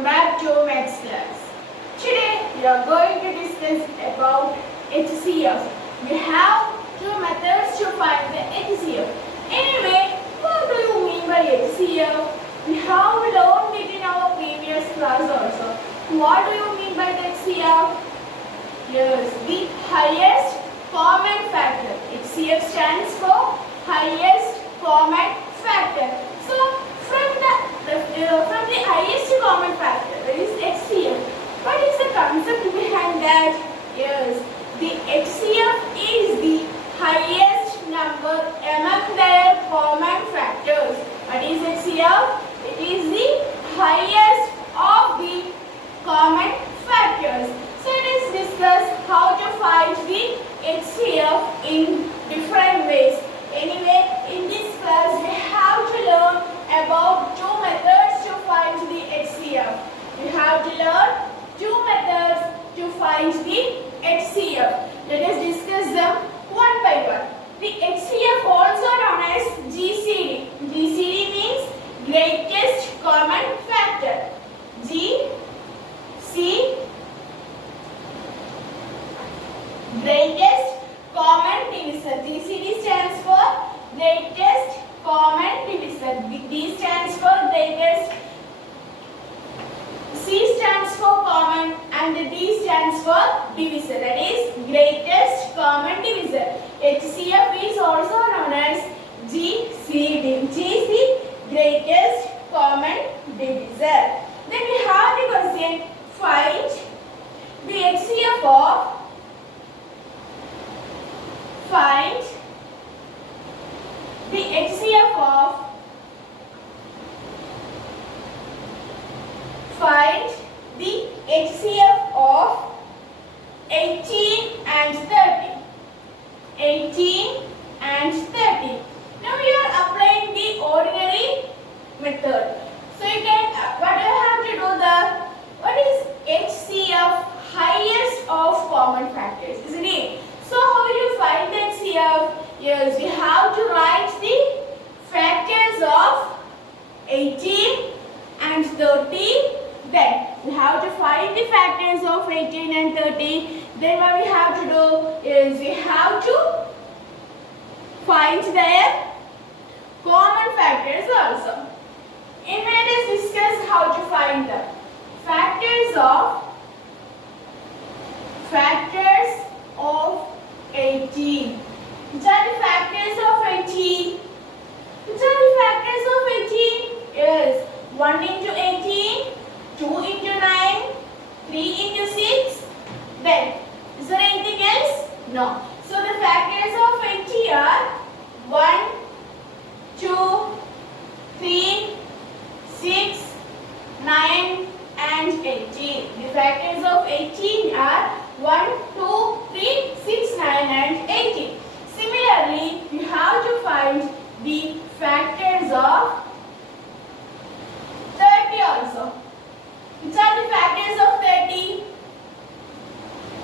welcome back to Maths class. Today we are going to discuss about HCF. We have two methods to find the HCF. Anyway, what do you mean by HCF? We have learned it in our previous class also. What do you mean by the HCF? Yes, the highest common factor. HCF stands for highest common factor. So from the highest common factor, that is HCF. What is the concept behind that? Yes, the HCF is the highest number among their common factors. What is HCF? It is the highest of the common factors. So let us discuss how to find the HCF in different ways. Anyway, in this class we have to learn about two methods to find the HCF. We have to learn two methods to find the HCF. Let us discuss them one by one. The HCF, also known as GCD. GCD means greatest common factor. GC, greatest common divisor. GCD stands for greatest common divisor. D stands for greatest, C stands for common, and the D stands for divisor. That is greatest common divisor. HCF is also known as GCD. G is the greatest common divisor. Then we have the question: find the HCF of find the HCF of find the HCF of 18 and 30. 18 and 30. Now we are applying the ordinary method. So you can what do you have to do the what is HCF? Highest of common factors, isn't it? So how will you find the HCF? Yes, we have to write the factors of 18 and 30. Then we have to find the factors of 18 and 30. Then what we have to do is we have to find their common factors also. And let us discuss how to find the factors of 18. Which are the factors of 18? Which are the factors of 18? Yes, 1 into 18, 2 into 9, 3 into 6. Then, is there anything else? No. So the factors of 80 are 1, 2, 3, 6, 9 and 18. The factors of 18 are 1, 2, 3, 6, 9 and 18. Similarly, you have to find the factors of 30 also. Which are the factors of 30?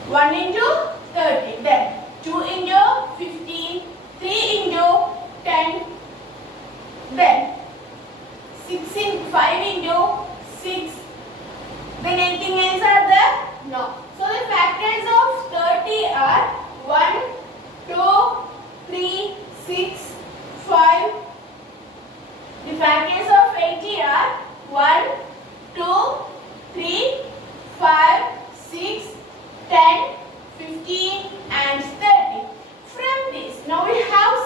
1 into 30. Then 2 into 15, 3 into 10. Then 5 into 6. Then anything else are there? No. So the factors of 30 are 1, 2, 3, 6, 5. The factors of 80 are 1, 2, 3, 5, 6, 10, 15 and 30. From this, now we have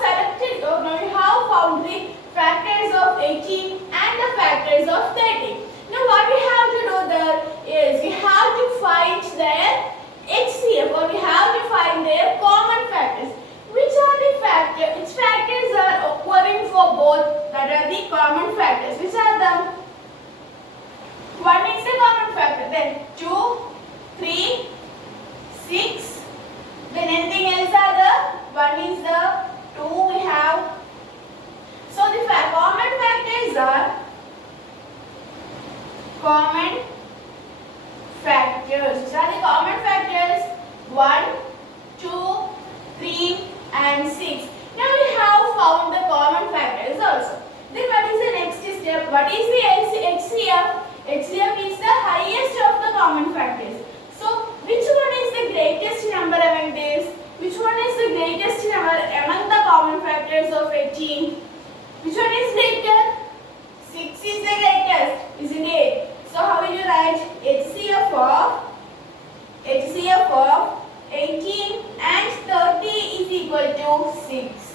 found the factors of 18 and the factors of 30. Now what we have to do there is we have to find their HCF, or we have to find their common factors. Which are the factors? Which factors are occurring for both? That are the common factors. Which are them? 1 is the common factor. Then 2, 3, 6. Then anything else are there? 1 is the 2 we have. So the common factors are common factors. Which are the common factors? 1, 2, 3 and 6. Now we have found the common factors also. Then what is the next step? What is the HCF? HCF is the highest of the common factors. So which one is the greatest number among these? Which one is the greatest number among the common factors of 18? Which one is greater? 6 is the greatest, isn't it? So how will you write HCF of 18 and 30 is equal to 6.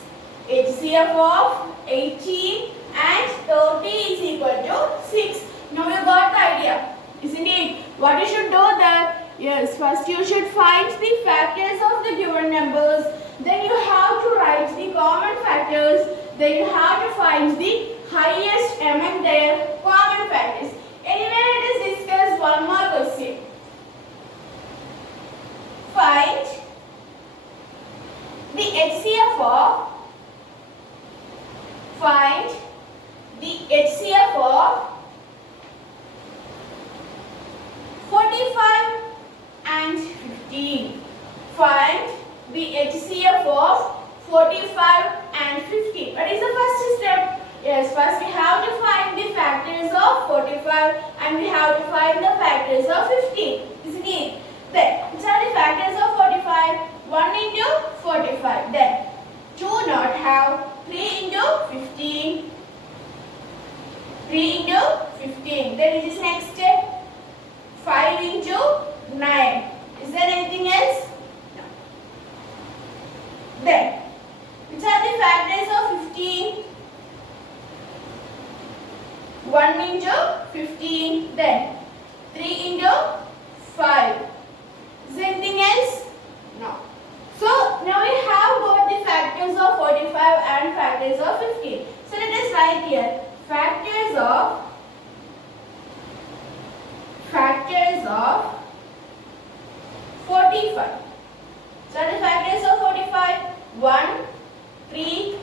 HCF of 18 and 30 is equal to 6. Now you got the idea, isn't it? What you should do that? Yes, first you should find the factors of the given numbers. Then you have to write the common factors. Then you have to find the highest among their common factors. Anyway, let us discuss one more question. Find the HCF of 45 and 15. Find the HCF of 45 and 15. What is the first step? Yes, first we have to find the factors of 45 and we have to find the factors of 15. Isn't it? Then, which are the factors of 45? 1 into 45. Then, 2 not have 3 into 15. 3 into 15. Then it is next step. 5 into 9. Is there anything else? No. Then, which are the factors of 15? 1 into 15. Then, 3 into 5. Is there anything else? No. So, now we have got the factors of 45 and factors of 15. So, let us write here. Factors of 45. So, the factors of 45. 1, 3,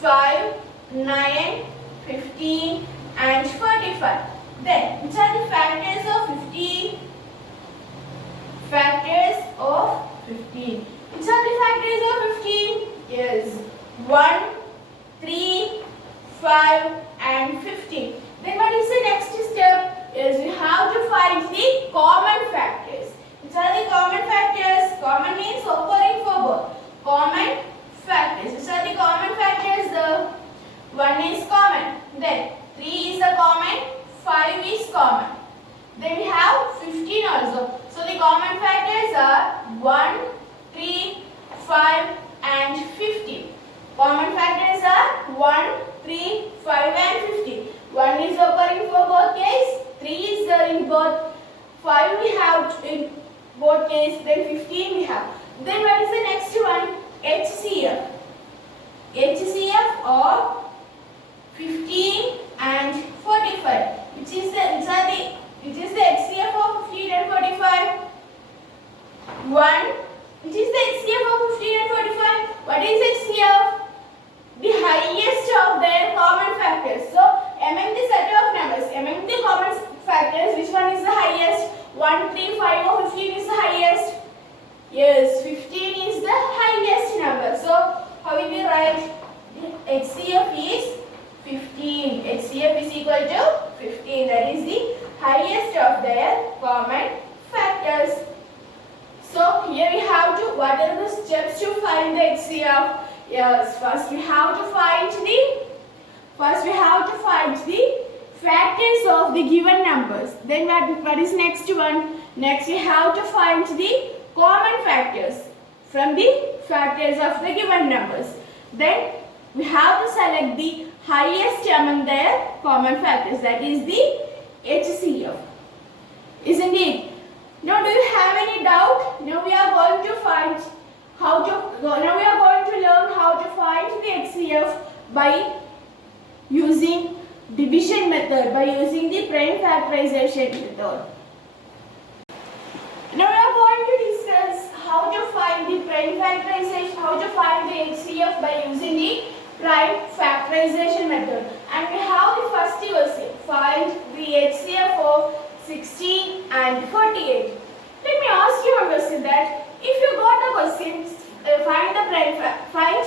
5, 9, 15 and 45. Then, which are the factors of 15? Factors of 15. Which are the factors of 15? Yes. 1, 3, 5 and 15. Then what is the next step? Is we have to find the common factors. Which are the common factors? Common means occurring for both. Common factors. Which are the common factors? The 1 is common. Then 3 is the common. 5 is common. Then we have 15 also. So the common factors are 1, 3, 5 and 15. Common factors are 1, 3, 5 and 15. 1 is occurring for both cases. 3 is there in both. 5 we have in both cases. Then 15 we have. Then what is the next one? HCF. HCF of 15 and 45. Which is the HCF of 15 and 45? 1. Which is the HCF of 15 and 45? What is HCF? The highest of their common factors. So, among the set of numbers, among the common factors, which one is the highest? 1, 3, 5 or 15 is the highest? Yes, 15 is the highest number. So, how will we write? HCF is 15. HCF is equal to 15. That is the highest of their common factors. So, here we have to, what are the steps to find the HCF? Yes, first we have to find the factors of the given numbers. Then what is next one? Next we have to find the common factors from the factors of the given numbers. Then we have to select the highest among their common factors. That is the HCF. Isn't it? Now do you have any doubt? Now we are going to learn how to find the HCF by using division method, by using the prime factorization method. Now we are going to discuss how to find the prime factorization, how to find the HCF by using the prime factorization method. And we have the first question, find the HCF of 16 and 48. Let me ask you a question that if you got the question, find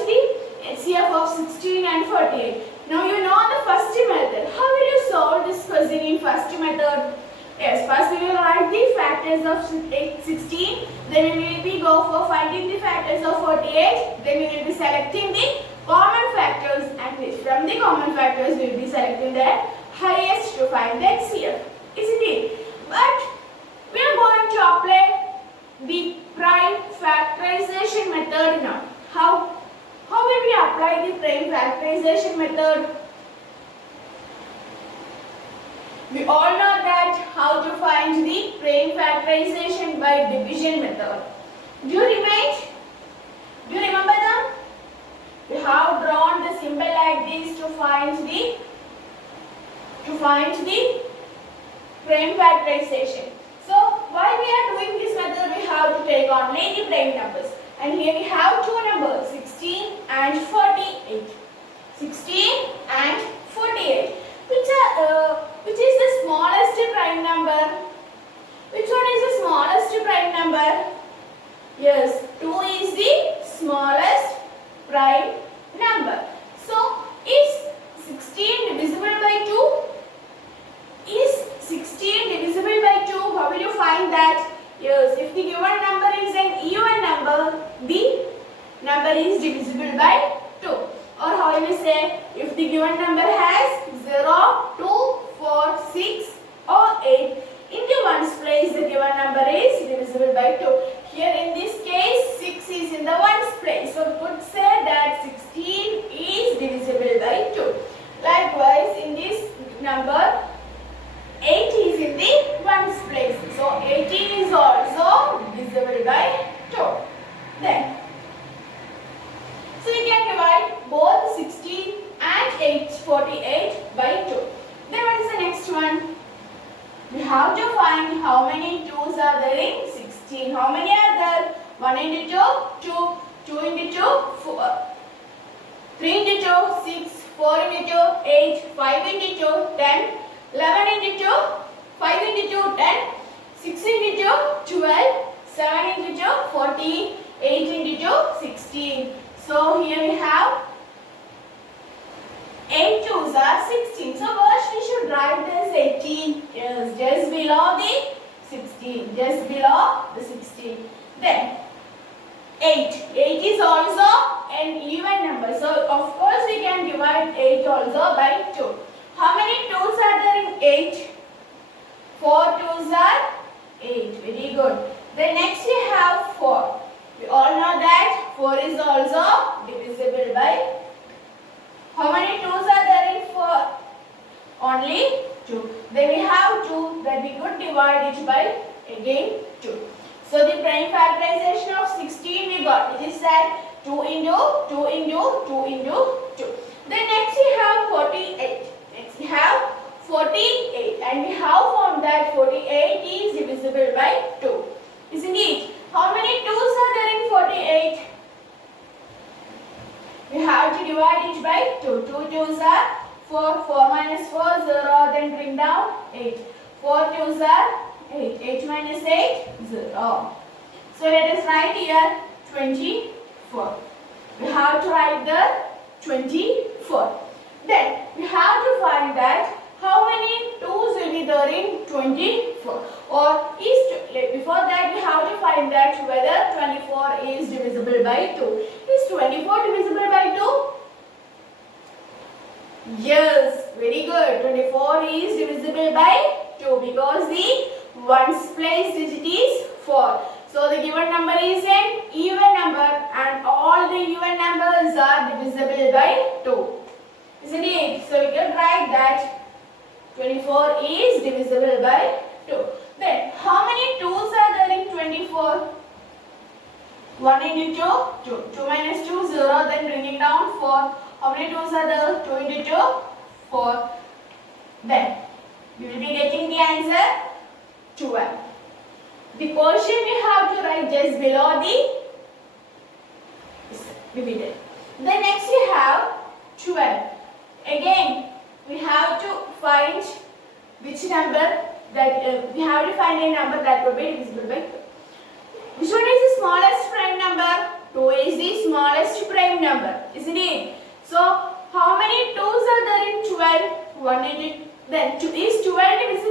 the HCF of 16 and 48. Now you know the first method. How will you solve this question in first method? Yes, first we will write the factors of 16. Then we will be go for finding the factors of 48. Then we will be selecting the common factors, and from the common factors we will be selecting the highest to find the HCF. Isn't it? But we are going to apply the prime factorization method now. How will we apply the prime factorization method? We all know that how to find the prime factorization by division method. Do you remember them? We have drawn the symbol like this to find the prime factorization. So while we are doing this method, we have to take only the prime numbers. And here we have two numbers, 16 and 48. 16 and 48. Which is the smallest prime number? Which one is the smallest prime number? Yes, 2 is the smallest prime number. So, is 16 divisible by 2? Is 16 divisible by 2? How will you find that? Yes, if the given number is an even number, the number is divisible by 2. Or how will we say, if the given number has 0, 2, 4, 6 or 8, in the ones place the given number is divisible by 2. Here in this case 6 is in the ones place. So we could say that 16 is divisible by 2. Likewise in this number 8 is in the ones place. So 18 is also divisible by 2. Then so we can divide both 16 and 48 by 2. Then what is the next one? We have to find how many 2's are there in 16. How many are there? 1 into 2, 2, 2 into 2, 4, 3 into 2, 6, 4 into 2, 8, 5 into 2, 10, 11 into 2, 5 into 2, 10, 6 into 2, 12, 7 into 2, 14, 8 into 2, 16. So here we have 8 2's are 16. So first we should write this 18. Yes, just below the 16. Just below the 16. Then 8. 8 is also an even number. So of course we can divide 8 also by 2. How many 2's are there in 8? 4 2's are 8. Very good. Then next we have 4. We all know that 4 is also divisible by. How many 2's are there in 4? Only 2. Then we have 2 that we could divide it by again 2. So the prime factorization of 16 we got, which is that 2 into 2 into 2 into 2. Then next we have 48. Next we have 48 and we have found that 48 is divisible by 2. Isn't it? How many 2's are there in 48? We have to divide it by 2. 2 2's are 4. 4 minus 4, 0. Then bring down 8. 4 2's are 8. 8 minus 8, 0. So let us write here 24. We have to write the 24. Then we have to find that how many 2's will be there in 24. Or before that we have to find that whether 24 is divisible by 2. Is 24 divisible by 2? Yes, very good. 24 is divisible by 2 because the ones place digit is 4. So the given number is an even number and all the even numbers are divisible by 2. Isn't it? So we can write that 24 is divisible by 2. Then how many 2's are there in 24? 1 into 2, 2. 2 minus 2, 0. Then bringing down 4. How many 2's are there? 2 into 2, 4. Then we will be getting the answer 12. The portion we have to write just below the dividend. Then next we have 12. Again we have to find which number that we have to find a number that will be divisible by 2. Which one is the smallest prime number? 2 is the smallest prime number, isn't it? So how many 2's are there in 12? 1 into then 2 is 12 divisible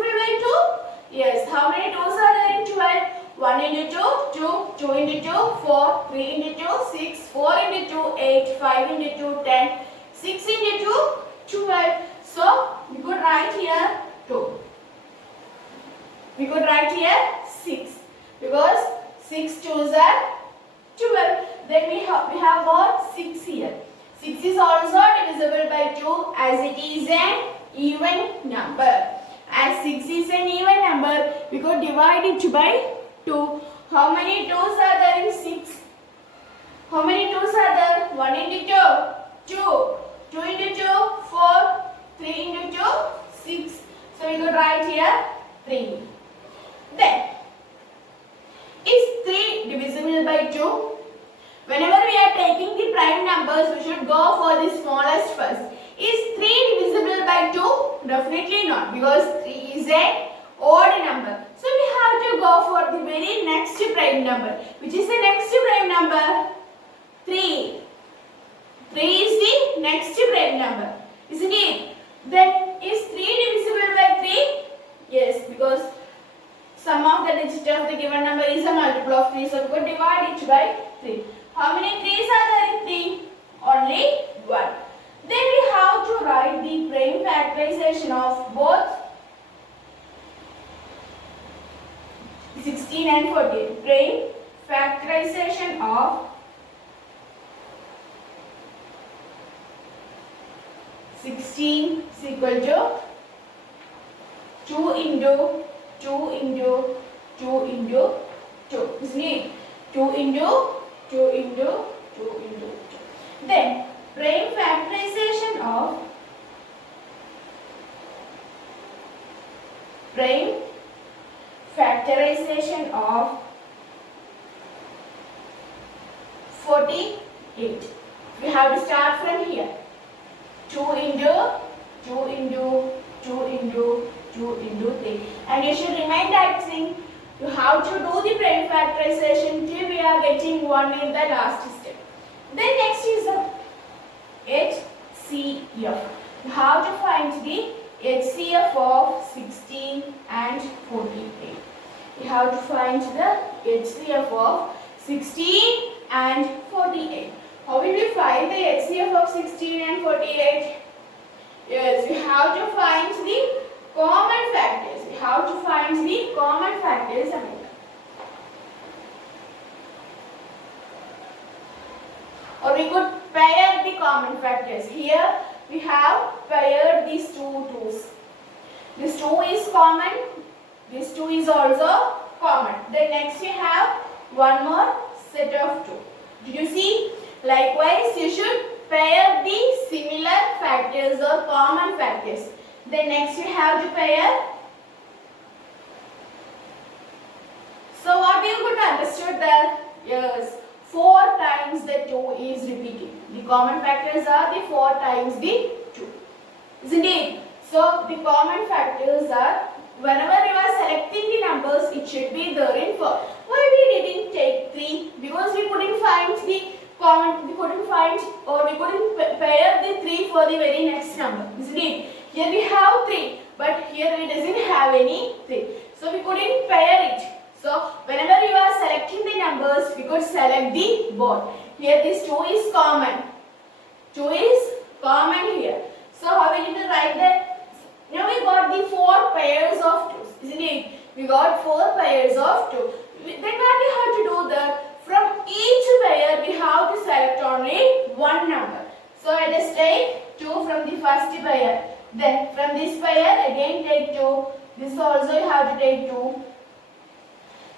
into 2, 4, 3 into 2, 6, 4 into 2, 8, 5 into 2, 10, 6 into 2, 12. So we could write here 2. We could write here 6 because 6 2s are 12. Then we have got 6 here. 6 is also divisible by 2 as it is an even number. As 6 is an even number, we could divide it by 2. How many 2s are there in 6? How many 2s are there? 1 into 2, 2. 2 into 2, 4. 3 into 2, 6. So we could write here 3. Then, is 3 divisible by 2? Whenever we are taking the prime numbers, we should go for the smallest first. Is 3 divisible by 2? Definitely not, because 3 is an odd number. So we have to go for the very next prime number. Which is the next prime number? 3. 3 is the next prime number, isn't it? Then is 3 divisible by 3? Yes, because sum of the digit of the given number is a multiple of 3. So we could divide it by 3. How many 3's are there in 3? Only 1. Then we have to write the prime factorization of both 16 and 48. Prime factorization of 16 is equal to 2 into 2 into 2 into 2. Isn't it? 2 into 2 into 2 into 2. Then prime factorization of 48. We have to start from here. 2 into 2 into 2 into 2 into 3. And you should remind that thing. You have to do the prime factorization till we are getting 1 in the last step. Then next is the HCF. You have to find the HCF of 16 and 48. You have to find the HCF of 16 and 48. How will we find the HCF of 16 and 48? Yes, we have to find the common factors. We have to find the common factors among them. Or we could pair the common factors. Here we have paired these two 2's. This 2 is common. This 2 is also common. Then next we have one more set of 2. Did you see? Likewise, you should pair the similar factors or common factors. Then next you have to pair. So what you could understood there? Yes, 4 times the 2 is repeating. The common factors are the 4 times the 2. Isn't it? So the common factors are, whenever you are selecting the numbers, it should be there in 4. Why we didn't take 3? Because we couldn't find the common, we couldn't pair the 3 for the very next number. Isn't it? Here we have 3, but here it doesn't have any 3. So we couldn't pair it. So whenever you are selecting the numbers, we could select the both. Here this 2 is common. 2 is common here. So how we need to write that? Now we got the 4 pairs of 2's, isn't it? We got 4 pairs of 2. Then what we have to do that? From each pair we have to select only one number. So let us take 2 from the first pair. Then from this pair again take 2. This also you have to take 2.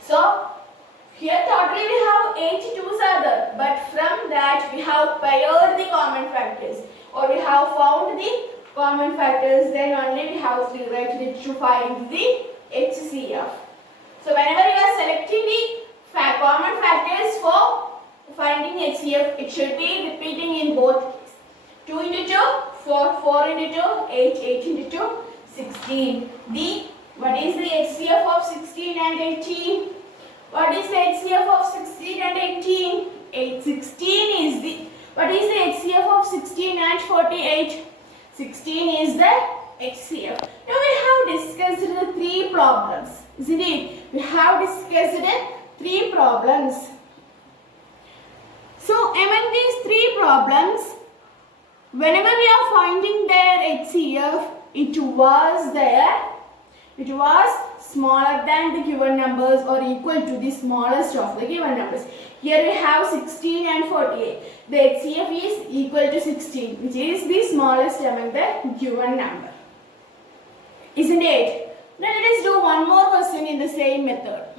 So here totally we have 8 2's are there. But from that we have paired the common factors. Or we have found the common factors. Then only we have to write it to find the HCF. So whenever you are selecting the common factors for finding HCF, it should be repeating in both cases. 2 into 2, 4, 4 into 2, 8, 8 into 2, 16. What is the HCF of 16 and 18? What is the HCF of 16 and 18? 16 is the, what is the HCF of 16 and 48? 16 is the HCF. Now we have discussed the 3 problems, isn't it? We have discussed 3 problems. So among these three problems, whenever we are finding their HCF, it was smaller than the given numbers or equal to the smallest of the given numbers. Here we have 16 and 48. The HCF is equal to 16, which is the smallest among the given number. Isn't it? Now let us do one more question in the same method.